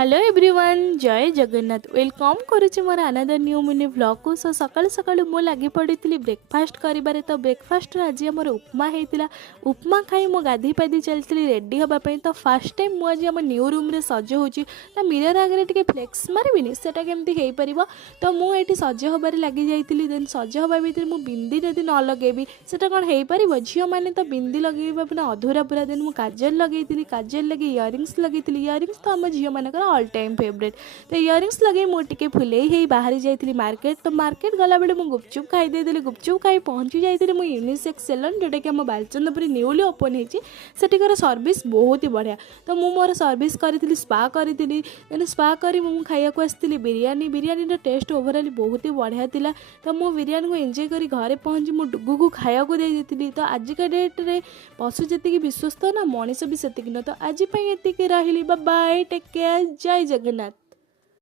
Hello everyone जय Jagannath welcome करुच्ची मोर another new mini vlog को सो सकाळु सकाळु मु लगी पड़ी ब्रेकफास्ट करिबारे तो ब्रेकफास्ट आज आमर उपमा होता उपमा खाई मु गाधी पाधी चलती रेडी हाँपाई तो फास्ट टाइम मुझे आम न्यू रूम रे सज होची तो मिरर आगे टे फ्लेक्स मारिनी सेटा केमती हो पार तो मुझे सज हबार लगी जाइली देन सज हवा भितर मु बिंदी जदि न लगेबी सेटा कौन हो पार झील मैंने तो बिंदी लगेबा बिना अधूरा पूरा देन मु काजल लगे काजल लगे इयरिंग्स लगे इयरिंग्स तो आम झील मानक ऑल टाइम फेवरेट तो इयरिंग्स लगे मुझे फुले ही बाहरी जाइली मार्केट तो मार्केट गला बेले मु गुपचुप खाई देली गुपचुप खाई पहुँची जाइली मु यूनिसेक्स सेलून जोटा कि आम बालचंद्रपुर न्यूली ओपन होती सेठिकार सर्विस बहुत ही बढ़िया तो मु मोर सर्विस करी स्पा करी देन स्पा करी मु खाया आसती बिरियानी बिरियानी टेस्ट ओवरऑल बहुत ही बढ़िया थिला तो मु बिरियानी को एंजॉय करी घरे पहुँची मु डुगु को खाया देती तो आजिका डेट रे पशु जी विश्वस्त ना मनीष भी सेतिक न तो आज एतिक रही बाय टेक केयर जय जगन्नाथ।